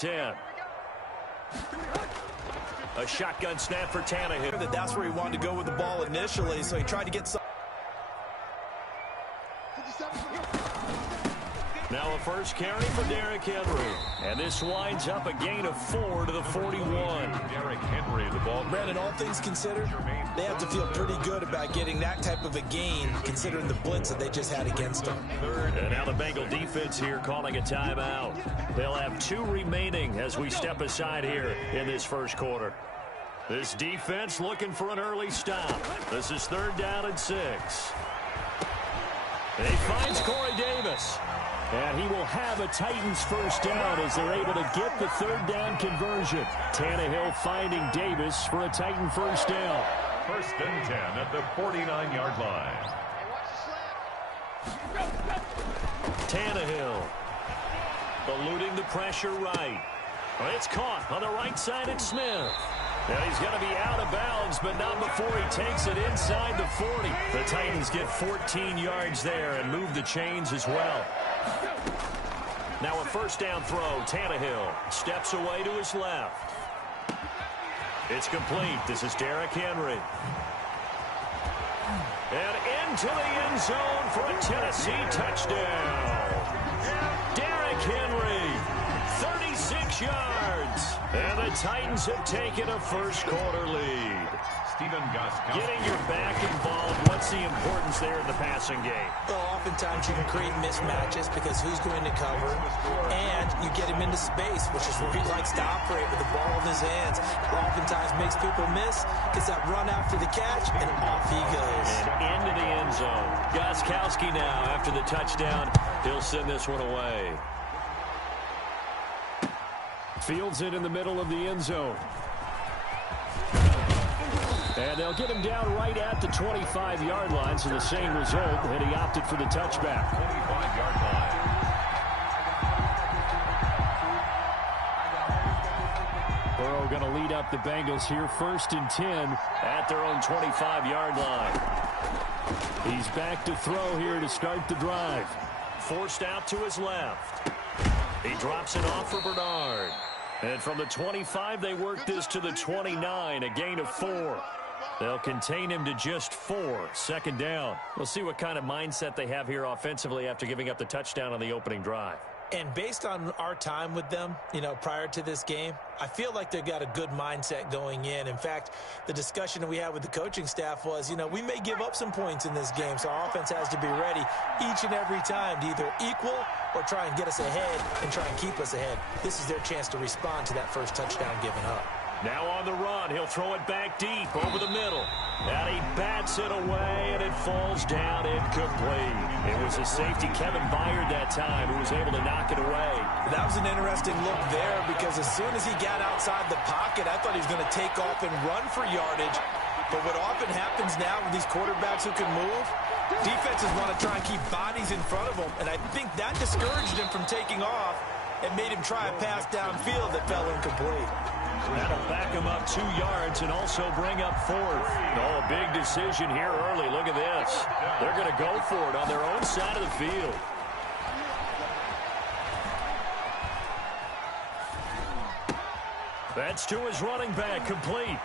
10. A shotgun snap for Tannehill. That's where he wanted to go with the ball initially, so he tried to get some. Now a first carry for Derrick Henry. And this winds up a gain of 4 to the 41. Derrick Henry, the ball. Brandon, all things considered, they have to feel pretty good about getting that type of a gain, considering the blitz that they just had against them. And now the Bengal defense here calling a timeout. They'll have 2 remaining as we step aside here in this first quarter. This defense looking for an early stop. This is 3rd down and 6. And he finds Corey Davis. And he will have a Titans first down as they're able to get the 3rd down conversion. Tannehill finding Davis for a Titan first down. 1st and 10 at the 49-yard line. Tannehill eluding the pressure right. It's caught on the right side at Smith. Now he's going to be out of bounds, but not before he takes it inside the 40. The Titans get 14 yards there and move the chains as well. Now a first down throw. Tannehill steps away to his left. It's complete. This is Derrick Henry. And into the end zone for a Tennessee touchdown. Derrick Henry, 36 yards. And the Titans have taken a first quarter lead. Stephen Gostkowski. Getting your back involved, what's the importance there in the passing game? Well, oftentimes you can create mismatches because who's going to cover, and you get him into space, which is where he likes to operate with the ball in his hands. Oftentimes makes people miss, gets that run after the catch, and off he goes. And into the end zone. Gostkowski now, after the touchdown, he'll send this one away. Fields it in the middle of the end zone. And they'll get him down right at the 25-yard line, so the same result, and he opted for the touchback. 25-yard line. Burrow going to lead up the Bengals here, 1st and 10 at their own 25-yard line. He's back to throw here to start the drive. Forced out to his left. He drops it off for Bernard. And from the 25, they work this to the 29, a gain of 4. They'll contain him to just 4, 2nd down. We'll see what kind of mindset they have here offensively after giving up the touchdown on the opening drive. And based on our time with them, prior to this game, I feel like they've got a good mindset going in. In fact, the discussion that we had with the coaching staff was, we may give up some points in this game, so our offense has to be ready each and every time to either equal or try and get us ahead and try and keep us ahead. This is their chance to respond to that first touchdown given up. Now on the run, he'll throw it back deep over the middle. And he bats it away, and it falls down incomplete. It was a safety, Kevin Byard, that time, who was able to knock it away. That was an interesting look there because as soon as he got outside the pocket, I thought he was going to take off and run for yardage. But what often happens now with these quarterbacks who can move, defenses want to try and keep bodies in front of them, and I think that discouraged him from taking off and made him try a pass downfield that fell incomplete. That'll back him up 2 yards and also bring up 4th. Oh, a big decision here early. Look at this. They're going to go for it on their own side of the field. That's to his running back, complete.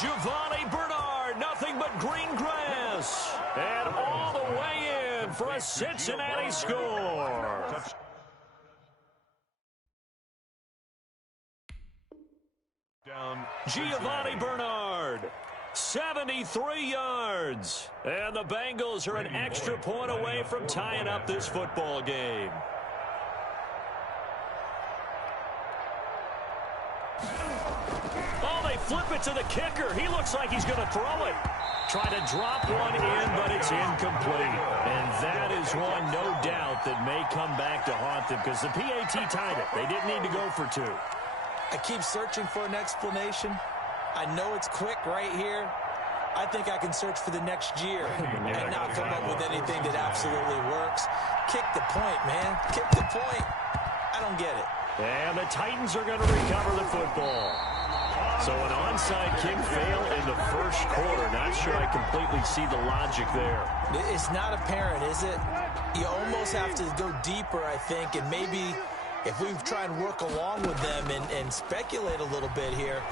Giovanni Bernard, nothing but green grass. And all the way in for a Cincinnati score. Down. Giovanni Bernard, 73 yards. And the Bengals are an extra point away from tying up this football game. Oh, they flip it to the kicker. He looks like he's going to throw it. Try to drop one in, but it's incomplete. And that is one, no doubt, that may come back to haunt them because the PAT tied it. They didn't need to go for 2. I keep searching for an explanation. I know it's quick right here. I think I can search for the next year and not come up with anything that absolutely works. Kick the point, man. Kick the point. I don't get it. And the Titans are going to recover the football. So an onside kick fail in the first quarter. Not sure I completely see the logic there. It's not apparent, is it? You almost have to go deeper, I think, and maybe if we try and work along with them and speculate a little bit here,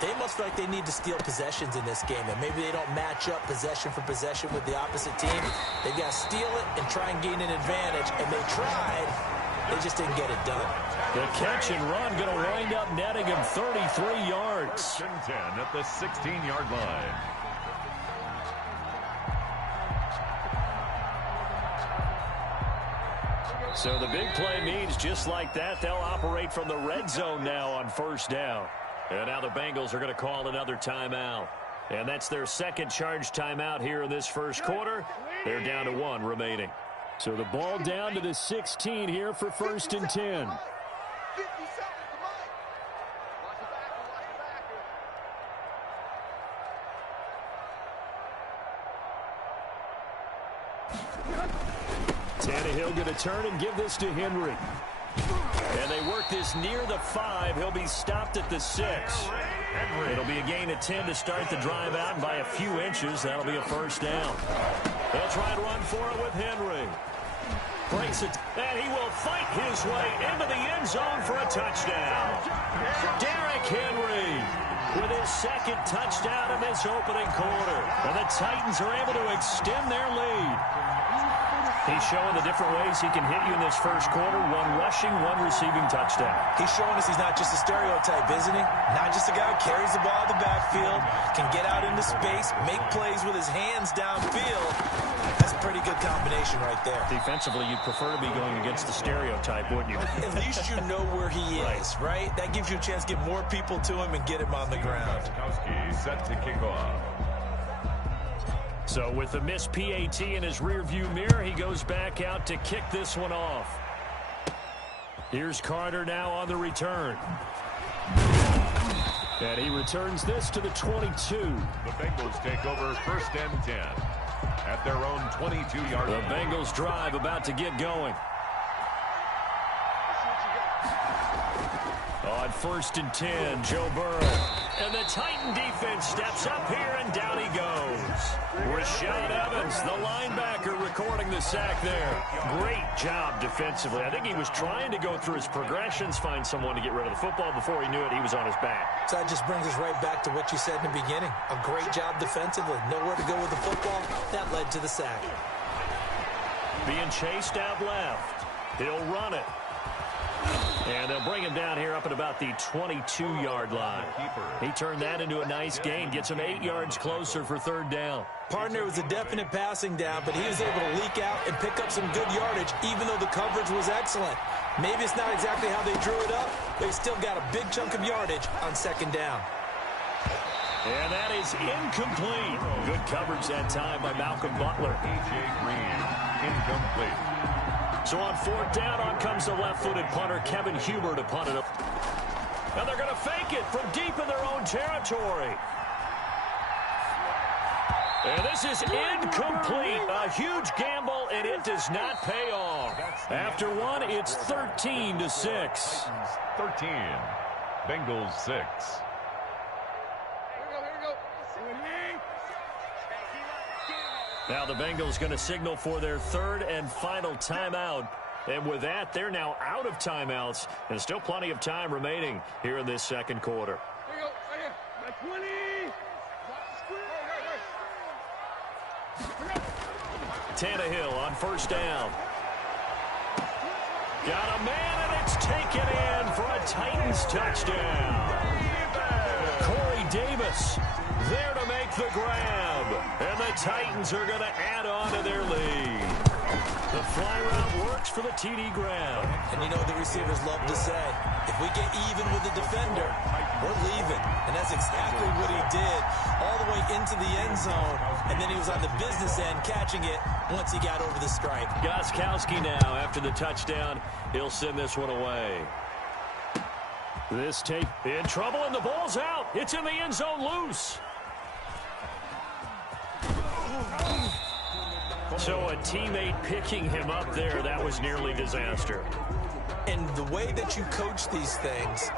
they must feel like they need to steal possessions in this game, and maybe they don't match up possession for possession with the opposite team. They've got to steal it and try and gain an advantage, and they tried. They just didn't get it done. The catch and run going to wind up netting him 33 yards. 10 at the 16-yard line. So the big play means just like that, they'll operate from the red zone now on first down. And now the Bengals are going to call another timeout. And that's their second charge timeout here in this first quarter. They're down to 1 remaining. So the ball down to the 16 here for first and 10. Tannehill going to turn and give this to Henry. And they work this near the 5. He'll be stopped at the 6. It'll be a gain of 10 to start the drive out, and by a few inches, that'll be a first down. They'll try and run for it with Henry. Breaks it, and he will fight his way into the end zone for a touchdown. Derrick Henry with his second touchdown in this opening quarter. And the Titans are able to extend their lead. He's showing the different ways he can hit you in this first quarter. 1 rushing, 1 receiving touchdown. He's showing us he's not just a stereotype, isn't he? Not just a guy who carries the ball in the backfield, can get out into space, make plays with his hands downfield. That's a pretty good combination right there. Defensively, you'd prefer to be going against the stereotype, wouldn't you? At least you know where he is, right? That gives you a chance to get more people to him and get him on the ground. Set to kick off. So with the missed PAT in his rearview mirror, he goes back out to kick this one off. Here's Carter now on the return. And he returns this to the 22. The Bengals take over first and 10 at their own 22-yard line. The Bengals drive about to get going. On first and 10, Joe Burrow. And the Titan defense steps up here, and down he goes. Rashad Evans, the linebacker, recording the sack there. Great job defensively. I think he was trying to go through his progressions, find someone to get rid of the football. Before he knew it, he was on his back. So that just brings us right back to what you said in the beginning. A great job defensively. Nowhere to go with the football. That led to the sack. Being chased out left. He'll run it. And they'll bring him down here up at about the 22-yard line. He turned that into a nice gain. Gets him 8 yards closer for third down. Partner was a definite passing down, but he was able to leak out and pick up some good yardage, even though the coverage was excellent. Maybe it's not exactly how they drew it up, but he still got a big chunk of yardage on second down. And that is incomplete. Good coverage that time by Malcolm Butler. A.J. Green, incomplete. So on fourth down, on comes the left-footed punter, Kevin Huber, to punt it up. And they're going to fake it from deep in their own territory. And this is incomplete. A huge gamble, and it does not pay off. After one, it's 13-6. 13. Bengals 6. Now the Bengals going to signal for their third and final timeout. And with that, they're now out of timeouts. And still plenty of time remaining here in this second quarter. Tannehill on first down. Got a man, and it's taken in for a Titans touchdown. Corey Davis there to make the grab. And the Titans are going to add on to their lead. The fly route works for the TD grab. And you know the receivers love to say, if we get even with the defender, we're leaving. And that's exactly what he did all the way into the end zone. And then he was on the business end catching it once he got over the stripe. Gostkowski now after the touchdown. He'll send this one away. This tape in trouble, and the ball's out. It's in the end zone loose. So a teammate picking him up there, that was nearly disaster. And the way that you coach these things,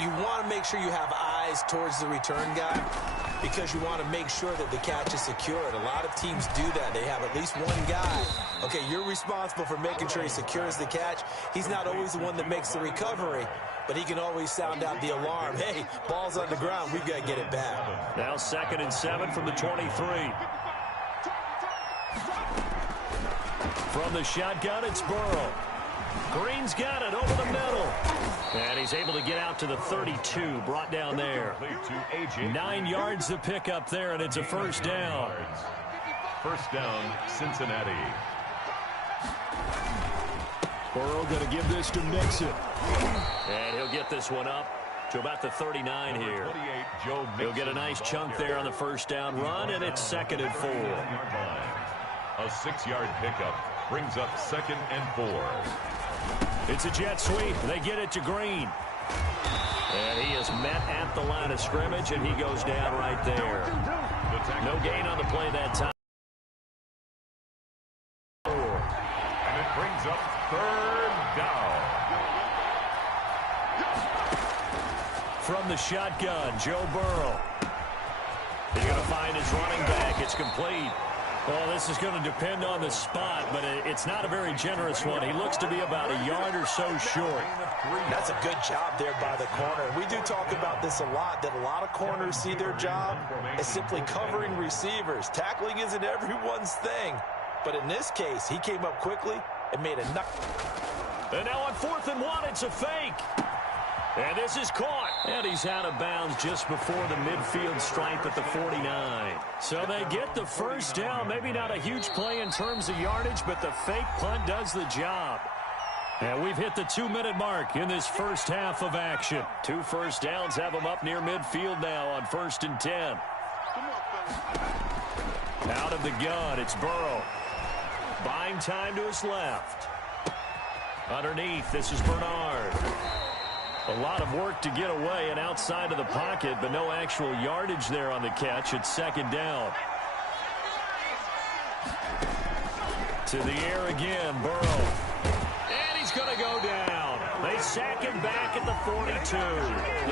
you want to make sure you have eyes eyes towards the return guy because you want to make sure that the catch is secured. A lot of teams do that. They have at least one guy. Okay, you're responsible for making sure he secures the catch. He's not always the one that makes the recovery, but he can always sound out the alarm. Hey, ball's on the ground. We've got to get it back. Now 2nd and 7 from the 23. From the shotgun, it's Burrow. Green's got it over the middle. And he's able to get out to the 32, brought down there. 9 yards to pick up there, and it's a first down. First down, Cincinnati. Burrow going to give this to Mixon. And he'll get this one up to about the 39 here. He'll get a nice chunk there on the first down run, and it's 2nd and 4. A 6-yard pickup brings up 2nd and 4. It's a jet sweep. They get it to Green. And he is met at the line of scrimmage, and he goes down right there. No gain on the play that time. And it brings up 3rd down. From the shotgun, Joe Burrow. He's going to find his running back. It's complete. Well, this is going to depend on the spot, but it's not a very generous one. He looks to be about a yard or so short. That's a good job there by the corner. We do talk about this a lot, that a lot of corners see their job as simply covering receivers. Tackling isn't everyone's thing. But in this case, he came up quickly and made a knock. And now on 4th and 1, it's a fake. And this is caught. And he's out of bounds just before the midfield stripe at the 49. So they get the first down. Maybe not a huge play in terms of yardage, but the fake punt does the job. And we've hit the 2-minute mark in this first half of action. 2 first downs have them up near midfield now on 1st and 10. Out of the gun, it's Burrow. Buying time to his left. Underneath, this is Bernard. A lot of work to get away and outside of the pocket, but no actual yardage there on the catch. It's 2nd down. To the air again, Burrow. And he's going to go down. They sack him back at the 42.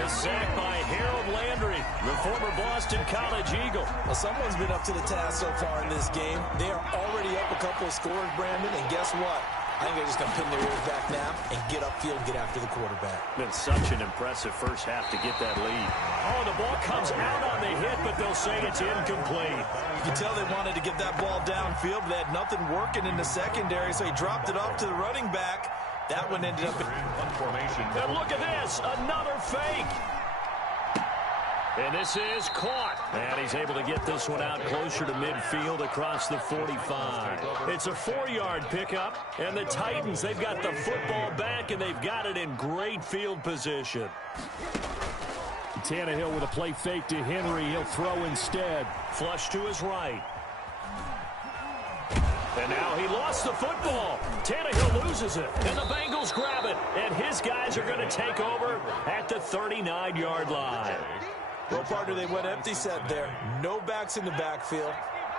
The sack by Harold Landry, the former Boston College Eagle. Well, someone's been up to the task so far in this game. They are already up a couple of scores, Brandon, and guess what? I think they're just going to pin their ears back now and get upfield and get after the quarterback. Been such an impressive first half to get that lead. Oh, the ball comes out on the hit, but they'll say it's incomplete. You can tell they wanted to get that ball downfield, but they had nothing working in the secondary, so he dropped it off to the running back. That one ended up in one formation. And look at this, another fake. And this is caught. And he's able to get this one out closer to midfield across the 45. It's a 4-yard pickup. And the Titans, they've got the football back, and they've got it in great field position. Tannehill with a play fake to Henry. He'll throw instead. Flush to his right. And now he lost the football. Tannehill loses it. And the Bengals grab it. And his guys are going to take over at the 39-yard line. Well, partner, they went empty set there. No backs in the backfield.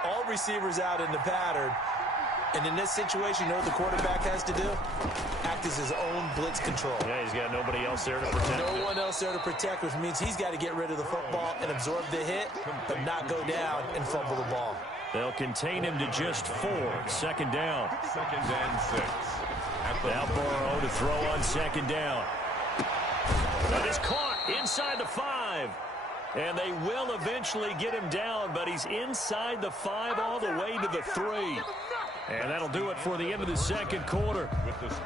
All receivers out in the pattern. And in this situation, you know what the quarterback has to do? Act as his own blitz control. Yeah, he's got nobody else there to protect No one else there to protect, which means he's got to get rid of the football and absorb the hit, but not go down and fumble the ball. They'll contain him to just 4. 2nd down. 2nd and 6. Now Burrow to throw on 2nd down. That is caught inside the 5. And they will eventually get him down, but he's inside the 5 all the way to the 3. And that'll do it for the end of the second quarter.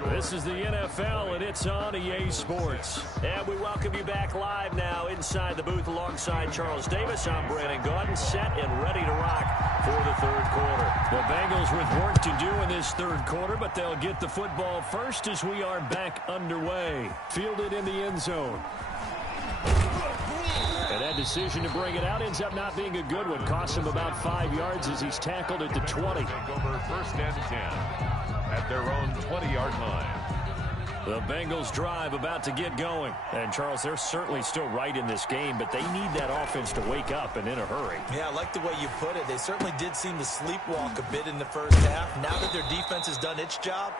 This is the NFL, and it's on EA Sports. And we welcome you back live now inside the booth alongside Charles Davis. I'm Brandon Gaudin, set and ready to rock for the third quarter. The Bengals with work to do in this third quarter, but they'll get the football first as we are back underway. Fielded in the end zone. And that decision to bring it out ends up not being a good one. Costs him about 5 yards as he's tackled at the 20. Take over 1st and 10 at their own 20-yard line. The Bengals drive about to get going. And, Charles, they're certainly still right in this game, but they need that offense to wake up and in a hurry. Yeah, I like the way you put it. They certainly did seem to sleepwalk a bit in the first half. Now that their defense has done its job,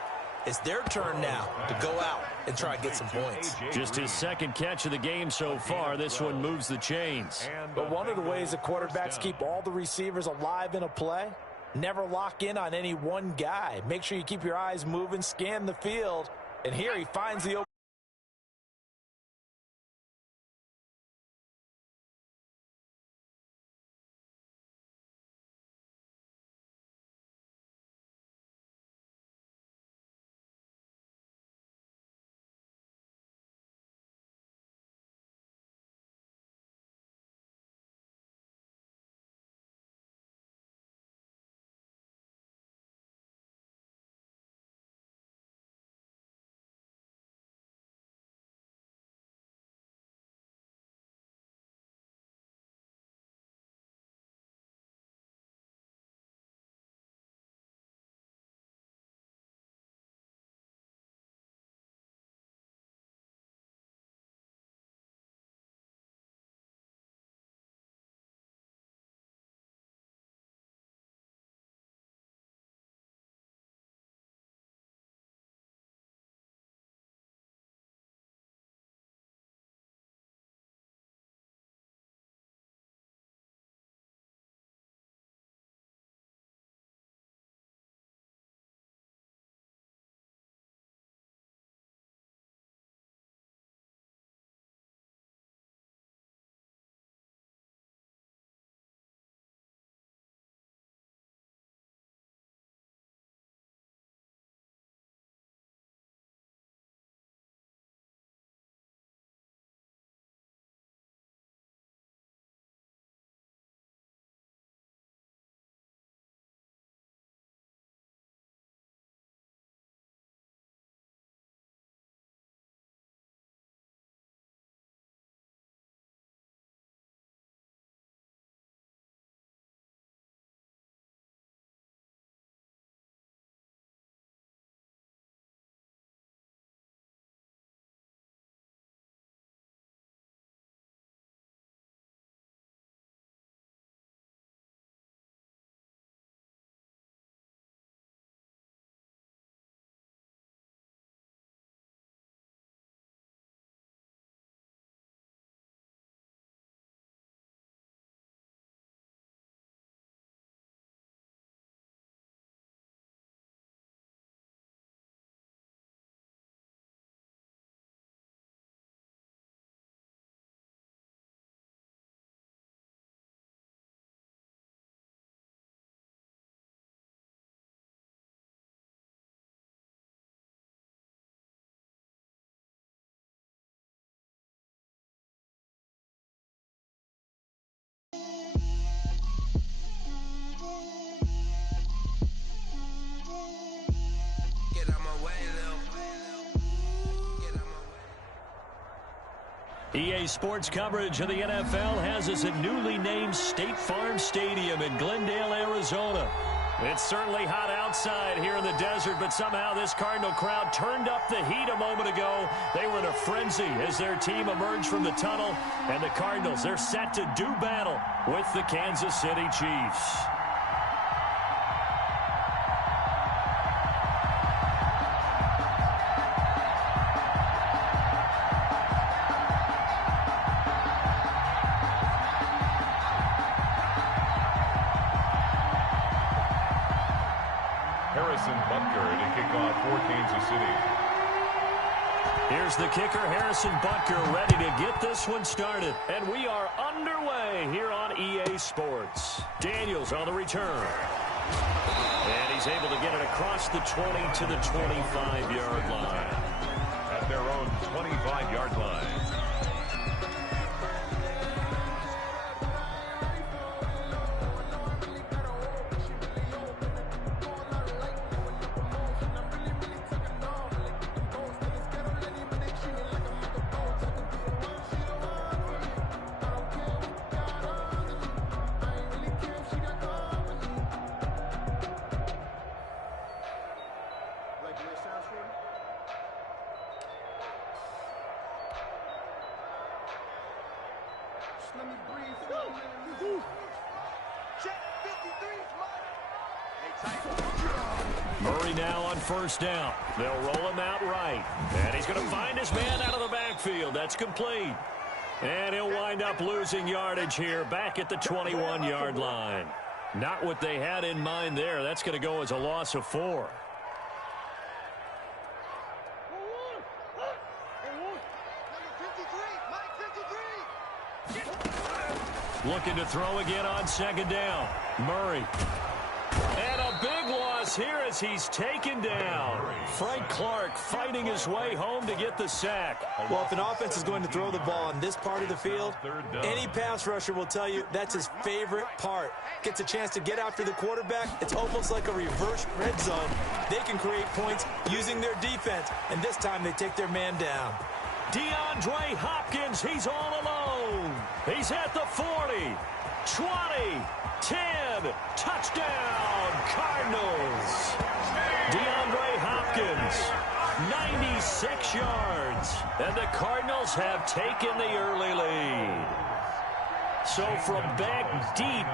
It's their turn now to go out and try and get some points. Just his second catch of the game so far. This one moves the chains. But one of the ways that quarterbacks keep all the receivers alive in a play, never lock in on any one guy. Make sure you keep your eyes moving, scan the field, and here he finds the open. EA Sports coverage of the NFL has us at newly named State Farm Stadium in Glendale, Arizona. It's certainly hot outside here in the desert, but somehow this Cardinal crowd turned up the heat a moment ago. They were in a frenzy as their team emerged from the tunnel, and the Cardinals, they're set to do battle with the Kansas City Chiefs. Harrison Butker to kick off for Kansas City. Here's the kicker, Harrison Butker, ready to get this one started. And we are underway here on EA Sports. Daniels on the return. And he's able to get it across the 20 to the 25-yard line. At their own 25-yard line. Let me breathe for a minute. Check 53's Murray now on first down. They'll roll him out right. And he's going to find his man out of the backfield. That's complete. And he'll wind up losing yardage here back at the 21-yard line. Not what they had in mind there. That's going to go as a loss of 4. Looking to throw again on second down. Murray. And a big loss here as he's taken down. Frank Clark fighting his way home to get the sack. Well, if an offense is going to throw the ball on this part of the field, any pass rusher will tell you that's his favorite part. Gets a chance to get after the quarterback. It's almost like a reverse red zone. They can create points using their defense, and this time they take their man down. DeAndre Hopkins, he's all alone. He's at the 40, 20, 10, touchdown, Cardinals. DeAndre Hopkins, 96 yards, and the Cardinals have taken the early lead. So from back deep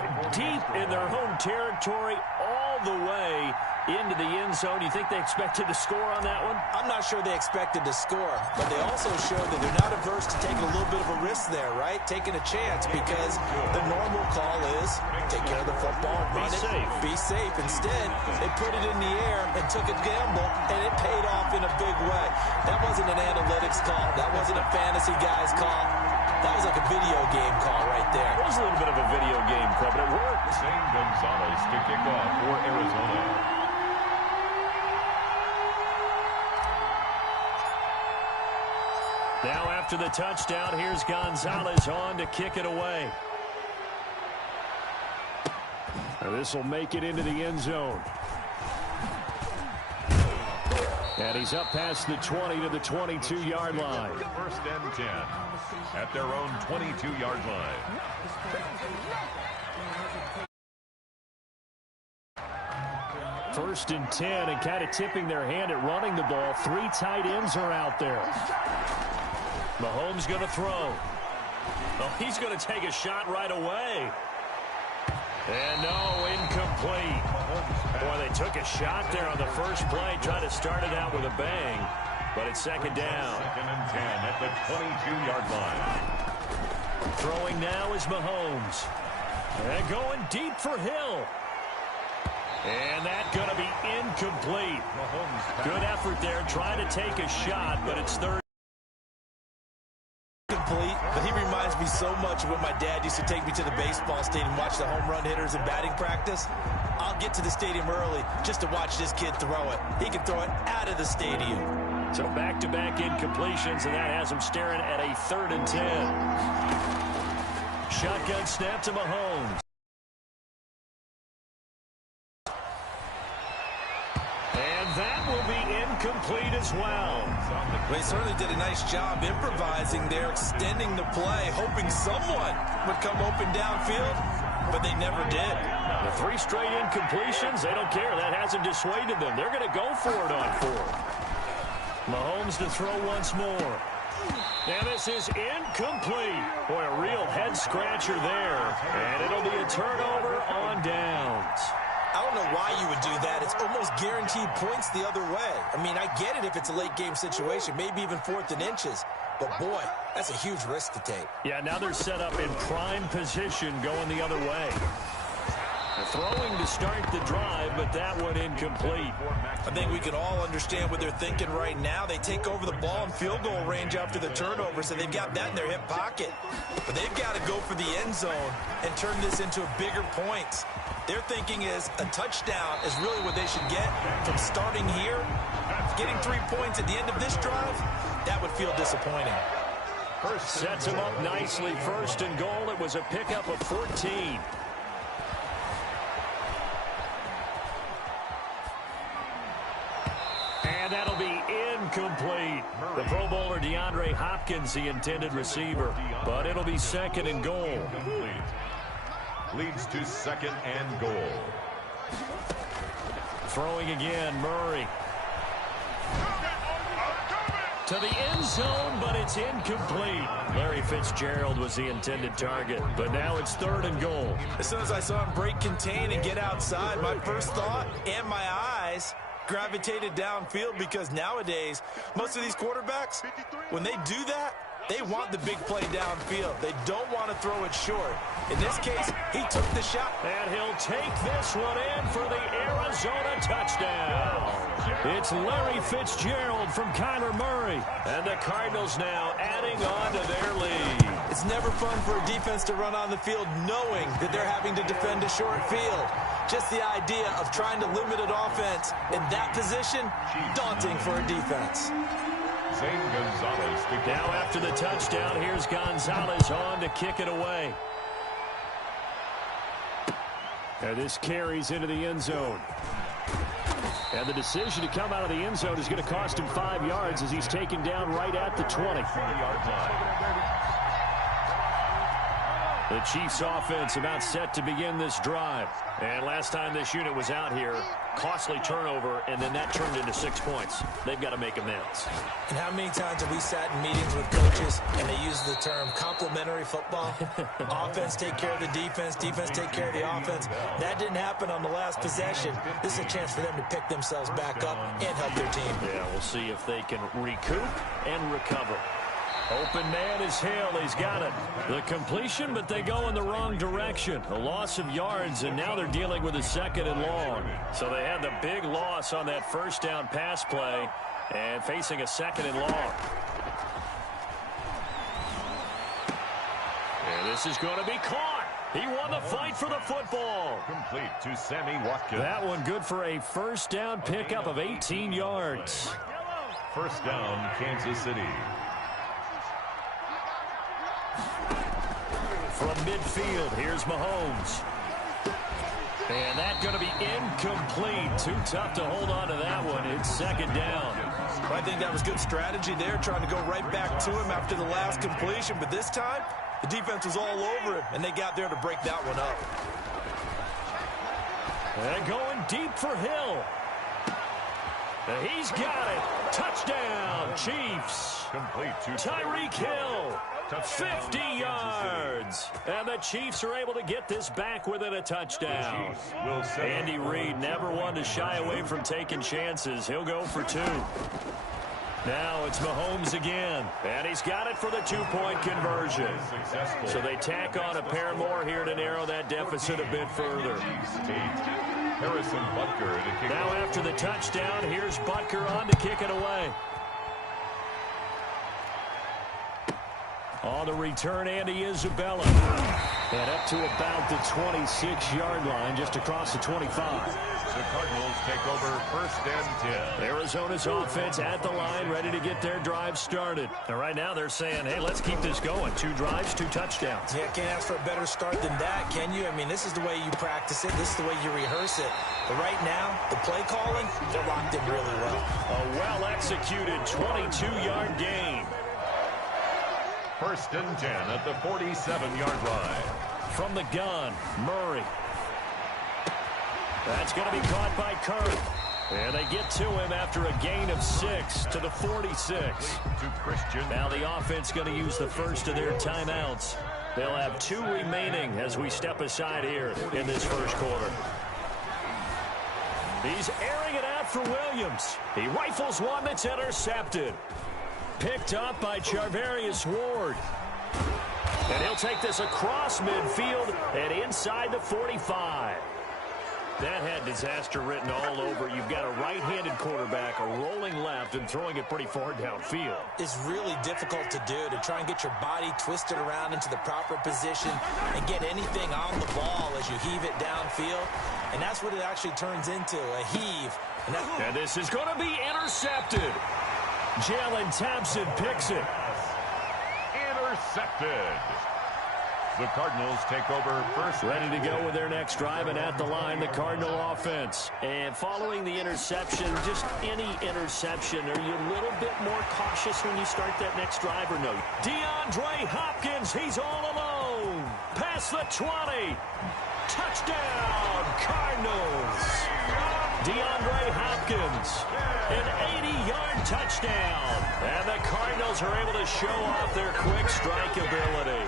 in their home territory all the way into the end zone, you think they expected to score on that one? I'm not sure they expected to score, but they also showed that they're not averse to taking a little bit of a risk there, right? Taking a chance, because the normal call is take care of the football, run it, be safe. Instead, they put it in the air and took a gamble, and it paid off in a big way. That wasn't an analytics call. That wasn't a fantasy guy's call. That was like a video game call right there. It was a little bit of a video game call, but it worked. Zane Gonzalez to kick off for Arizona. Now after the touchdown, here's Gonzalez on to kick it away. This will make it into the end zone. And he's up past the 20 to the 22-yard line. First and 10 at their own 22-yard line. First and 10, and kind of tipping their hand at running the ball. 3 tight ends are out there. Mahomes going to throw. Oh, he's going to take a shot right away. And no, incomplete. Boy, they took a shot there on the first play, trying to start it out with a bang. But it's second down. Second and 10 at the 22-yard line. Throwing now is Mahomes. And going deep for Hill. And that's going to be incomplete. Good effort there, trying to take a shot, but it's third. Complete, but he reminds me so much of when my dad used to take me to the baseball stadium, watch the home run hitters and batting practice. I'll get to the stadium early just to watch this kid throw it. He can throw it out of the stadium. So back-to-back incompletions, and that has him staring at a 3rd and 10. Shotgun snap to Mahomes. And that will be incomplete as well. They certainly did a nice job improvising there, extending the play, hoping someone would come open downfield, but they never did. The 3 straight incompletions, they don't care. That hasn't dissuaded them. They're going to go for it on 4th. Mahomes to throw once more. And this is incomplete. Boy, a real head-scratcher there. And it'll be a turnover on downs. I don't know why you would do that. It's almost guaranteed points the other way. I mean, I get it if it's a late-game situation, maybe even 4th and inches. But, boy, that's a huge risk to take. Yeah, now they're set up in prime position going the other way. Throwing to start the drive, but that one incomplete. I think we can all understand what they're thinking right now. They take over the ball in field goal range after the turnover, so they've got that in their hip pocket. But they've got to go for the end zone and turn this into bigger points. Their thinking is a touchdown is really what they should get from starting here. Getting 3 points at the end of this drive, that would feel disappointing. Sets him up nicely. 1st and goal. It was a pickup of 14. And that'll be incomplete. The Pro Bowler DeAndre Hopkins, the intended receiver. But it'll be 2nd and goal. Leads to 2nd and goal. Throwing again, Murray. to the end zone, but it's incomplete. Larry Fitzgerald was the intended target, but now it's 3rd and goal. As soon as I saw him break contain and get outside, my first thought and my eyes gravitated downfield, because nowadays, most of these quarterbacks, when they do that, they want the big play downfield. They don't want to throw it short. In this case, he took the shot. And he'll take this one in for the Arizona touchdown. It's Larry Fitzgerald from Kyler Murray. And the Cardinals now adding on to their lead. It's never fun for a defense to run on the field knowing that they're having to defend a short field. Just the idea of trying to limit an offense in that position, daunting for a defense. Now after the touchdown, here's Gonzalez on to kick it away. And this carries into the end zone. And the decision to come out of the end zone is going to cost him 5 yards as he's taken down right at the 20-yard line. The Chiefs offense about set to begin this drive. And last time this unit was out here, costly turnover, and then that turned into 6 points. They've got to make amends. And how many times have we sat in meetings with coaches and they use the term complementary football? Offense take care of the defense, defense take care of the offense. That didn't happen on the last possession. This is a chance for them to pick themselves back up and help their team. Yeah, we'll see if they can recoup and recover. Open man is Hill. He's got it. The completion, but they go in the wrong direction. A loss of yards, and now they're dealing with a 2nd and long. So they had the big loss on that first down pass play and facing a 2nd and long. And this is going to be caught. He won the fight for the football. Complete to Sammy Watkins. That one good for a first down pickup of 18 yards. First down, Kansas City. From midfield, here's Mahomes. And that's going to be incomplete. Too tough to hold on to that one. It's 2nd down. Well, I think that was good strategy there, trying to go right back to him after the last completion. But this time, the defense was all over him, and they got there to break that one up. And going deep for Hill. And he's got it. Touchdown, Chiefs. Complete to Tyreek Hill. 50 yards. And the Chiefs are able to get this back within a touchdown. Andy Reid never one to shy away from taking chances. He'll go for 2. Now it's Mahomes again. And he's got it for the 2-point conversion. So they tack on a pair more here to narrow that deficit a bit further. Harrison Butker to kick now after the touchdown, here's Butker on to kick it away. On the return, Andy Isabella. And up to about the 26-yard line, just across the 25. The Cardinals take over 1st and 10. Arizona's offense at the line, ready to get their drive started. And right now they're saying, hey, let's keep this going. 2 drives, 2 touchdowns. Yeah, can't ask for a better start than that, can you? I mean, this is the way you practice it. This is the way you rehearse it. But right now, the play calling, they're locked in really well. A well-executed 22-yard gain. 1st and 10 at the 47-yard line. From the gun, Murray. That's going to be caught by Kirk. And they get to him after a gain of 6 to the 46. To Christian. Now the offense going to use the first of their timeouts. They'll have 2 remaining as we step aside here in this first quarter. He's airing it out for Williams. He rifles one that's intercepted. Picked up by Charvarius Ward. And he'll take this across midfield and inside the 45. That had disaster written all over. You've got a right-handed quarterback, a rolling left, and throwing it pretty far downfield. It's really difficult to do, to try and get your body twisted around into the proper position and get anything on the ball as you heave it downfield. And that's what it actually turns into, a heave. And this is going to be intercepted. Jalen Thompson picks it. Intercepted. The Cardinals take over 1st. Ready to go with their next drive, and at the line, the Cardinal offense. And following the interception, just any interception, are you a little bit more cautious when you start that next drive or no? DeAndre Hopkins, he's all alone. Past the 20. Touchdown, Cardinals. DeAndre Hopkins, an 80-yard touchdown. And the Cardinals are able to show off their quick strike ability.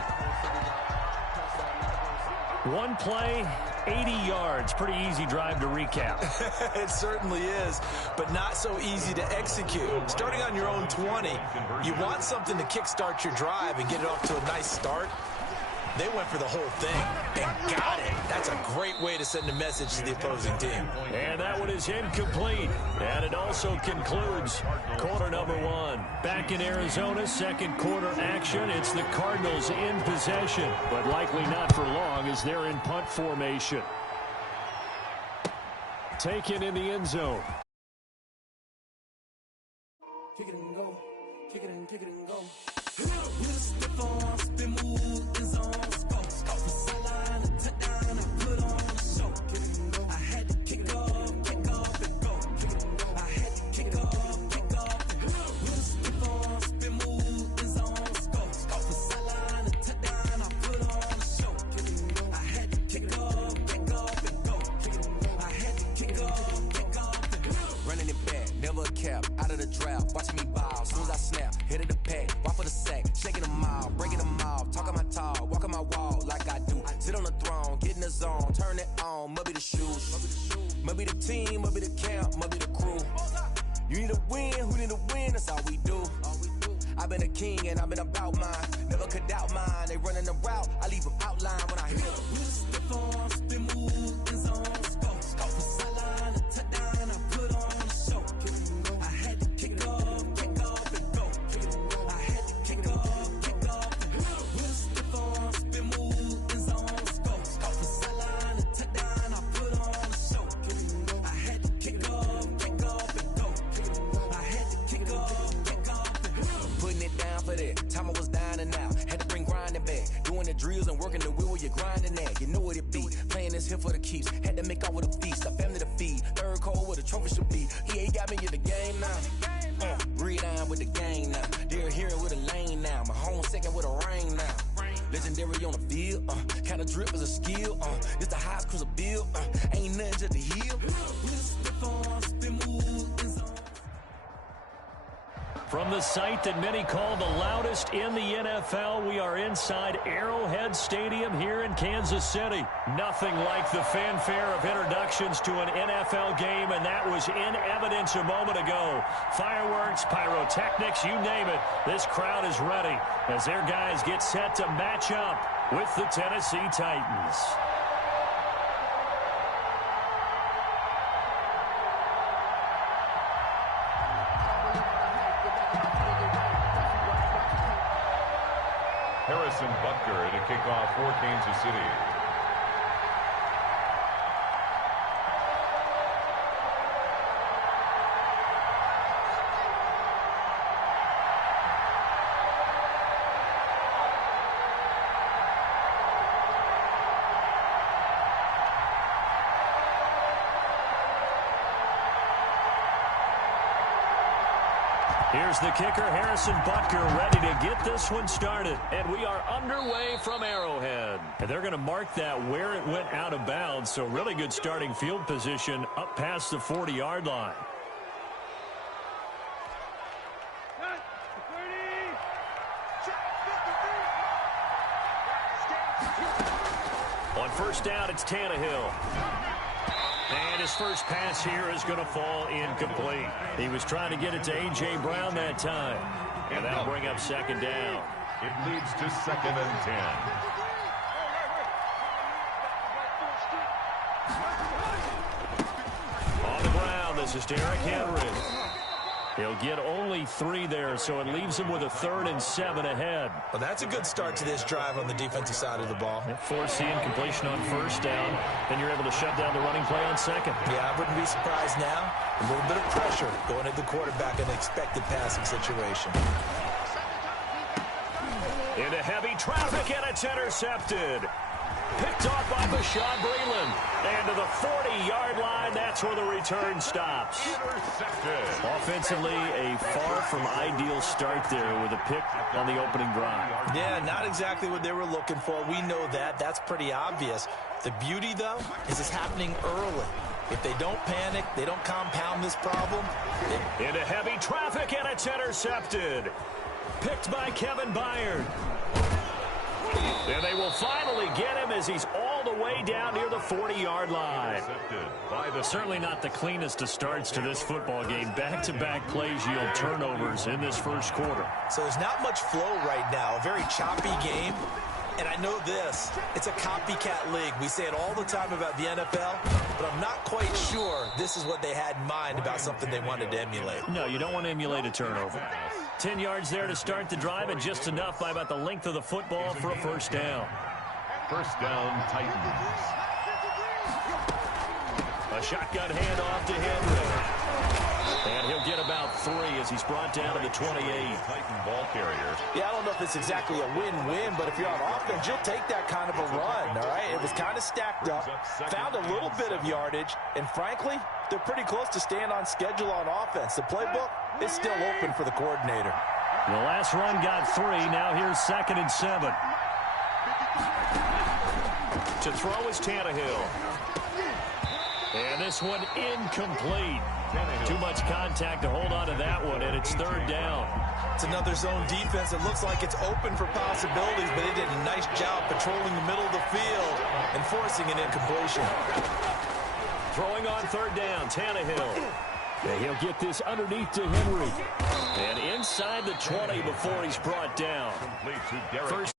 One play, 80 yards. Pretty easy drive to recap. It certainly is, but not so easy to execute. Starting on your own 20, you want something to kickstart your drive and get it off to a nice start. They went for the whole thing and got it. That's a great way to send a message to the opposing team. And that one is incomplete. And it also concludes quarter number one. Back in Arizona, second quarter action. It's the Cardinals in possession, but likely not for long as they're in punt formation. Taken in the end zone. Kick it and go. Kick it and go. Out of the draft, watching me ball. As soon as I snap, hit it the pack, walk for the sack, shaking them all, breaking them all, talking my tall, walking my wall like I do. Sit on the throne, get in the zone, turn it on, maybe the shoes, maybe the team, maybe the camp, maybe the crew. You need to win, who need to win? That's all we do. I've been a king and I've been about mine. Never could doubt mine. They running the route, I leave them outline when I hit them. We just slip on, spin move, in zone, scope for sideline, a touchdown, I put on the show. Time I was down and out, had to bring grinding back. Doing the drills and working the wheel where you're grinding at. You know what it be, playing this here for the keeps. Had to make off with a feast, a family to feed. Third cold where the trophy should be. EA got me in the game now. Breathe down with the game now. They're here with a lane now. My home second with a rain now. Legendary on the field, kind of drip is a skill. This the highest cruiser bill, ain't nothing just the heel. We just slip on, spin move. From the site that many call the loudest in the NFL, we are inside Arrowhead Stadium here in Kansas City. Nothing like the fanfare of introductions to an NFL game, and that was in evidence a moment ago. Fireworks, pyrotechnics, you name it. This crowd is ready as their guys get set to match up with the Tennessee Titans. Harrison Butker to kick off for Kansas City. Here's the kicker, Harrison Butker, ready to get this one started. And we are underway from Arrowhead. And they're going to mark that where it went out of bounds. So really good starting field position up past the 40-yard line. On first down, it's Tannehill. And his first pass here is going to fall incomplete. He was trying to get it to A.J. Brown that time. And that'll bring up second down. It leads to 2nd and 10. On the ground, this is Derrick Henry. He'll get only 3 there, so it leaves him with a 3rd and 7 ahead. Well, that's a good start to this drive on the defensive side of the ball. Forcing completion on first down. Then you're able to shut down the running play on second. Yeah, I wouldn't be surprised now. A little bit of pressure going at the quarterback in an expected passing situation. Into heavy traffic, and it's intercepted. Picked off by Bashaud Breeland. And to the 40-yard line, that's where the return stops. Offensively, a far from ideal start there with a pick on the opening drive. Yeah, not exactly what they were looking for. We know that. That's pretty obvious. The beauty, though, is it's happening early. If they don't panic, they don't compound this problem. Into heavy traffic, and it's intercepted. Picked by Kevin Byard. And they will finally get him as he's all the way down near the 40-yard line. Certainly not the cleanest of starts to this football game. Back-to-back plays yield turnovers in this first quarter. So there's not much flow right now. A very choppy game. And I know this, it's a copycat league. We say it all the time about the NFL, but I'm not quite sure this is what they had in mind about something they wanted to emulate. No, you don't want to emulate a turnover. 10 yards there to start the drive, and just enough by about the length of the football for a first down. First down, Titans. A shotgun handoff to Henry. And he'll get about 3 as he's brought down to the 28. Titan ball carrier. Yeah, I don't know if it's exactly a win-win, but if you're on offense, you'll take that kind of a run, all right? It was kind of stacked up, found a little bit of yardage, and frankly, they're pretty close to staying on schedule on offense. The playbook is still open for the coordinator. The last run got 3. Now here's 2nd and 7. To throw is Tannehill. And this one incomplete. Too much contact to hold on to that one, and it's 3rd down. It's another zone defense. It looks like it's open for possibilities, but they did a nice job patrolling the middle of the field and forcing an incompletion. Throwing on 3rd down, Tannehill. And he'll get this underneath to Henry. And inside the 20 before he's brought down. Complete to Derek. First